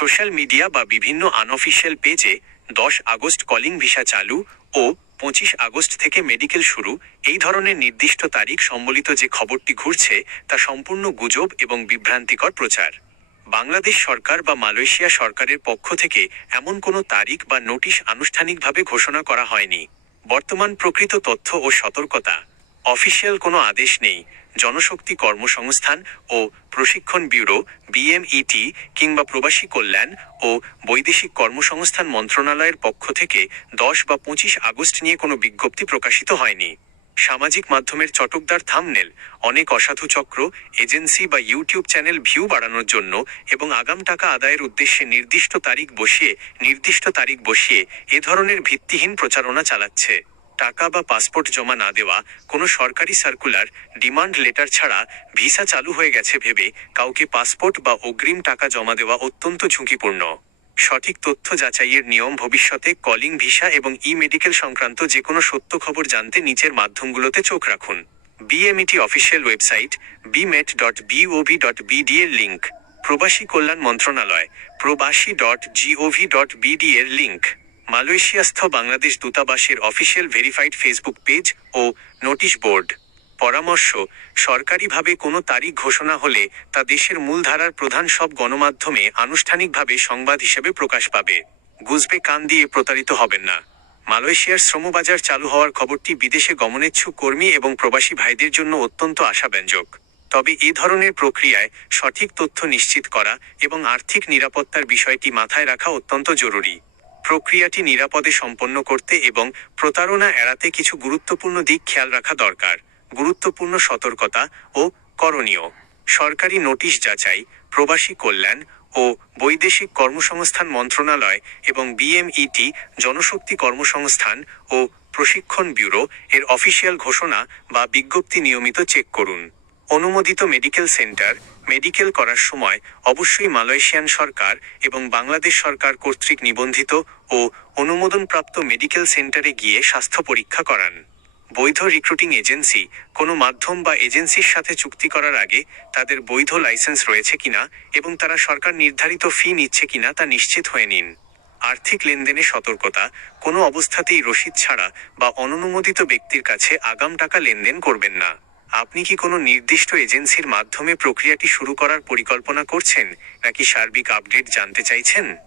Social media বা বিভিন্ন unofficial পেজে 10 আগস্ট কলিং ভিসা চালু ও 25 আগস্ট থেকে মেডিকেল শুরু এই ধরনের নির্দিষ্ট তারিখ সম্বলিত যে খবরটি ঘুরছে তা সম্পূর্ণ গুজব এবং বিভ্রান্তিকর প্রচার। বাংলাদেশ সরকার বা মালয়েশিয়া সরকারের পক্ষ থেকে এমন কোনো তারিখ বা নোটিশ আনুষ্ঠানিকভাবে ঘোষণা করা হয়নি। বর্তমান প্রকৃত তথ্য ও সতর্কতা, অফিসিয়াল কোনো আদেশ নেই। জনশক্তি কর্মসংস্থান ও প্রশিক্ষণ ব্যুরো বিএমইটি কিংবা প্রবাসী কল্যাণ ও বৈদেশিক কর্মসংস্থান মন্ত্রণালয়ের পক্ষ থেকে 10 বা 25 আগস্ট নিয়ে কোনো বিজ্ঞপ্তি প্রকাশিত হয়নি। সামাজিক মাধ্যমের চটকদার থাম্বনেল, অনেক অসাধু চক্র, এজেন্সি বা ইউটিউব চ্যানেল ভিউ বাড়ানোর জন্য এবং আগাম টাকা আদায়ের উদ্দেশ্যে নির্দিষ্ট তারিখ বসিয়ে এ ধরনের ভিত্তিহীন প্রচারণা চালাচ্ছে। টাকা বা পাসপোর্ট জমা না দেওয়া, কোনো সরকারি সার্কুলার, ডিমান্ড লেটার ছাড়া ভিসা চালু হয়ে গেছে ভেবে কাউকে পাসপোর্ট বা অগ্রিম টাকা জমা দেওয়া অত্যন্ত ঝুঁকিপূর্ণ। সঠিক তথ্য যাচাইয়ের নিয়ম, ভবিষ্যতে কলিং ভিসা এবং মেডিকেল সংক্রান্ত যে কোনো সত্য খবর জানতে নিচের মাধ্যমগুলোতে চোখ রাখুন। বিএমইটি অফিসিয়াল ওয়েবসাইট bmet.gov.bd এর লিঙ্ক, প্রবাসী কল্যাণ মন্ত্রণালয় probasi.gov.bd এর লিঙ্ক, মালয়েশিয়াস্থ বাংলাদেশ দূতাবাসের অফিসিয়াল ভেরিফাইড ফেসবুক পেজ ও নোটিশ বোর্ড। পরামর্শ: সরকারিভাবে কোনো তারিখ ঘোষণা হলে তা দেশের মূলধারার প্রধান সব গণমাধ্যমে আনুষ্ঠানিকভাবে সংবাদ হিসেবে প্রকাশ পাবে। গুজবে কান দিয়ে প্রতারিত হবেন না। মালয়েশিয়ার শ্রমবাজার চালু হওয়ার খবরটি বিদেশে গমনেচ্ছুক কর্মী এবং প্রবাসী ভাইদের জন্য অত্যন্ত আশাব্যঞ্জক। তবে এ ধরনের প্রক্রিয়ায় সঠিক তথ্য নিশ্চিত করা এবং আর্থিক নিরাপত্তার বিষয়টি মাথায় রাখা অত্যন্ত জরুরি। প্রক্রিয়াটি নিরাপদে সম্পন্ন করতে এবং প্রতারণা এড়াতে কিছু গুরুত্বপূর্ণ দিক খেয়াল রাখা দরকার। গুরুত্বপূর্ণ সতর্কতা ও করণীয়: সরকারি নোটিশ যাচাই, প্রবাসী কল্যাণ ও বৈদেশিক কর্মসংস্থান মন্ত্রণালয় এবং বিএমইটি জনশক্তি কর্মসংস্থান ও প্রশিক্ষণ ব্যুরো এর অফিসিয়াল ঘোষণা বা বিজ্ঞপ্তি নিয়মিত চেক করুন। অনুমোদিত মেডিকেল সেন্টার, মেডিকেল করার সময় অবশ্যই মালয়েশিয়ান সরকার এবং বাংলাদেশ সরকার কর্তৃক নিবন্ধিত ও অনুমোদনপ্রাপ্ত মেডিকেল সেন্টারে গিয়ে স্বাস্থ্য পরীক্ষা করান। বৈধ রিক্রুটিং এজেন্সি, কোনো মাধ্যম বা এজেন্সির সাথে চুক্তি করার আগে তাদের বৈধ লাইসেন্স রয়েছে কিনা এবং তারা সরকার নির্ধারিত ফি নিচ্ছে কিনা তা নিশ্চিত হয়ে নিন। আর্থিক লেনদেনে সতর্কতা: কোনো অবস্থাতেই রসিদ ছাড়া বা অননুমোদিত ব্যক্তির কাছে আগাম টাকা লেনদেন করবেন না। আপনি কি কোনো নির্দিষ্ট এজেন্সির মাধ্যমে প্রক্রিয়াটি শুরু করার পরিকল্পনা করছেন নাকি সার্বিক আপডেট জানতে চাইছেন?